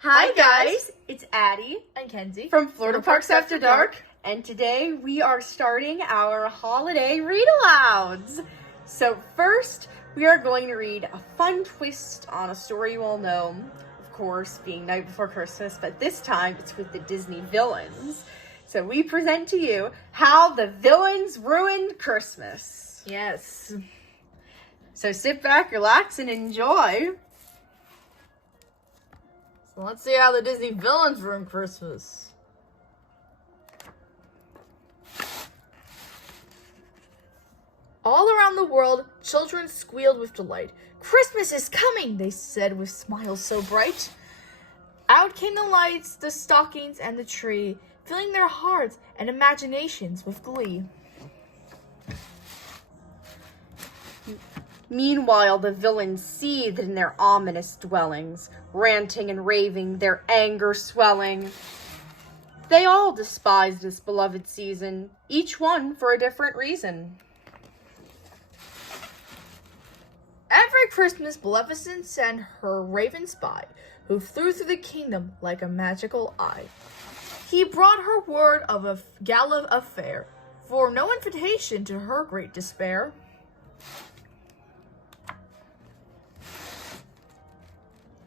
Hi guys, it's Addie and Kenzie from Florida Parks After Dark, and today we are starting our holiday read-alouds. So first, we are going to read a fun twist on a story you all know, of course, being Night Before Christmas, but this time it's with the Disney villains. So we present to you How the Villains Ruined Christmas. Yes. So sit back, relax, and enjoy. So let's see how the Disney villains ruined Christmas. All around the world, children squealed with delight. "Christmas is coming," they said with smiles so bright. Out came the lights, the stockings, and the tree, filling their hearts and imaginations with glee. Meanwhile, the villains seethed in their ominous dwellings, ranting and raving, their anger swelling. They all despised this beloved season, each one for a different reason. Every Christmas, Maleficent sent her raven spy, who flew through the kingdom like a magical eye. He brought her word of a gala affair, for no invitation to her great despair.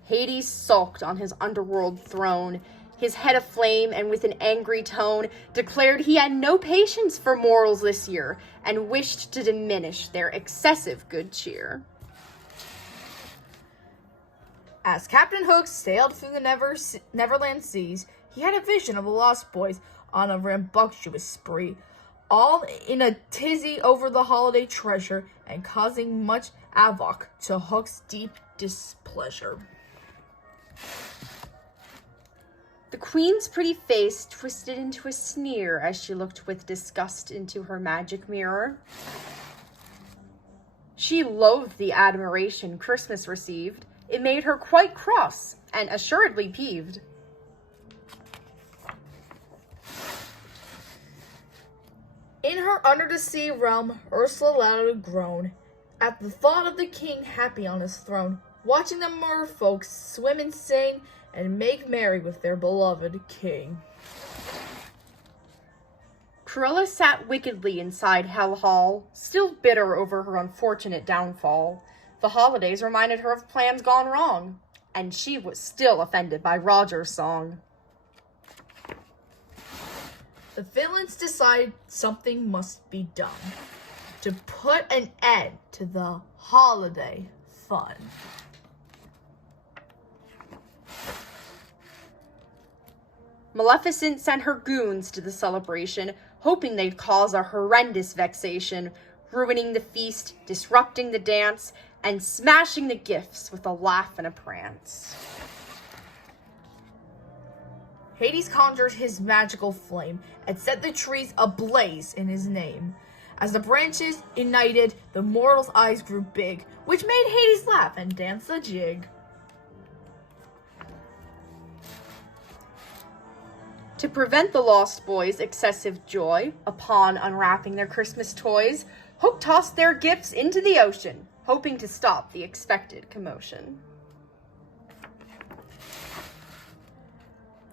Hades sulked on his underworld throne, his head aflame, and with an angry tone declared he had no patience for mortals this year, and wished to diminish their excessive good cheer. As Captain Hook sailed through the Neverland seas, he had a vision of the Lost Boys on a rambunctious spree, all in a tizzy over the holiday treasure, and causing much havoc to Hook's deep displeasure. The queen's pretty face twisted into a sneer as she looked with disgust into her magic mirror. She loathed the admiration Christmas received. It made her quite cross and assuredly peeved. In her under-the-sea realm, Ursula let out a groan at the thought of the king happy on his throne, watching the merfolk swim and sing and make merry with their beloved king. Cruella sat wickedly inside Hell Hall, still bitter over her unfortunate downfall. The holidays reminded her of plans gone wrong, and she was still offended by Roger's song. The villains decide something must be done to put an end to the holiday fun. Maleficent sent her goons to the celebration, hoping they'd cause a horrendous vexation, ruining the feast, disrupting the dance, and smashing the gifts with a laugh and a prance. Hades conjured his magical flame and set the trees ablaze in his name. As the branches ignited, the mortals' eyes grew big, which made Hades laugh and dance a jig. To prevent the Lost Boys' excessive joy upon unwrapping their Christmas toys, Hook tossed their gifts into the ocean, hoping to stop the expected commotion.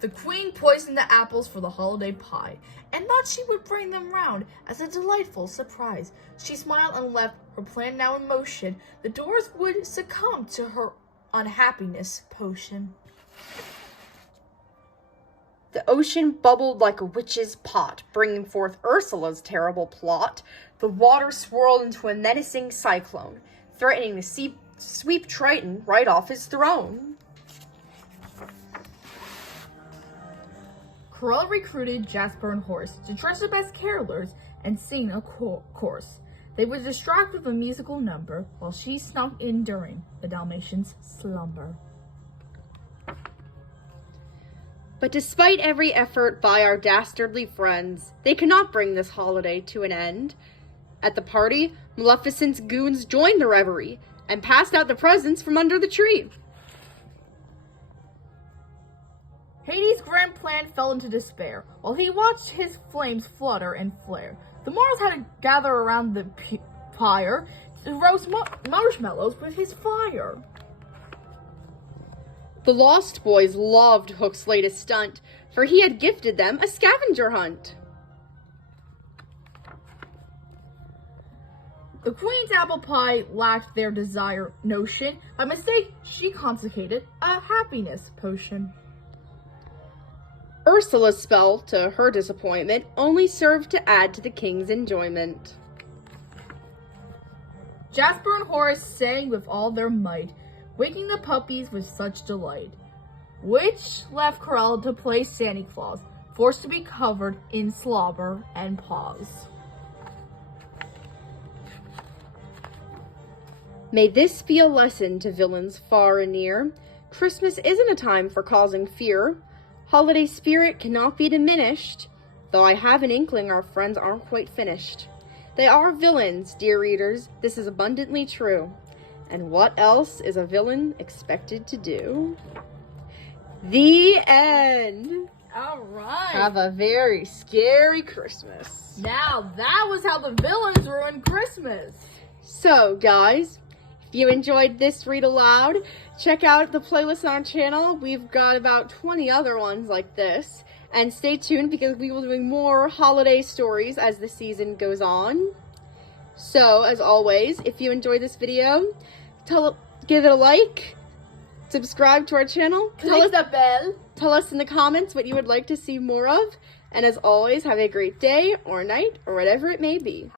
The queen poisoned the apples for the holiday pie, and thought she would bring them round as a delightful surprise. She smiled and left her plan now in motion. The doors would succumb to her unhappiness potion. The ocean bubbled like a witch's pot, bringing forth Ursula's terrible plot. The water swirled into a menacing cyclone, threatening to sweep Triton right off his throne. Cruella recruited Jasper and Horace to dress up as carolers and sing a chorus. They would distract with a musical number while she snuck in during the Dalmatians' slumber. But despite every effort by our dastardly friends, they cannot bring this holiday to an end. At the party, Maleficent's goons joined the revelry and passed out the presents from under the tree. Hades' grand plan fell into despair while he watched his flames flutter and flare. The mortals had to gather around the pyre to roast marshmallows with his fire. The Lost Boys loved Hook's latest stunt, for he had gifted them a scavenger hunt. The Queen's apple pie lacked their desired notion. By mistake, she consecrated a happiness potion. Ursula's spell, to her disappointment, only served to add to the king's enjoyment. Jasper and Horace sang with all their might, waking the puppies with such delight, which left Corella to play Santa Claus, forced to be covered in slobber and paws. May this be a lesson to villains far and near. Christmas isn't a time for causing fear. Holiday spirit cannot be diminished, though I have an inkling our friends aren't quite finished. They are villains, dear readers, this is abundantly true. And what else is a villain expected to do? The end. All right. Have a very scary Christmas. Now that was how the villains ruined Christmas. So, guys, if you enjoyed this read aloud, check out the playlist on our channel. We've got about 20 other ones like this. And stay tuned because we will be doing more holiday stories as the season goes on. So, as always, if you enjoyed this video, give it a like, subscribe to our channel, Click the bell. tell us in the comments what you would like to see more of. And as always, have a great day or night or whatever it may be.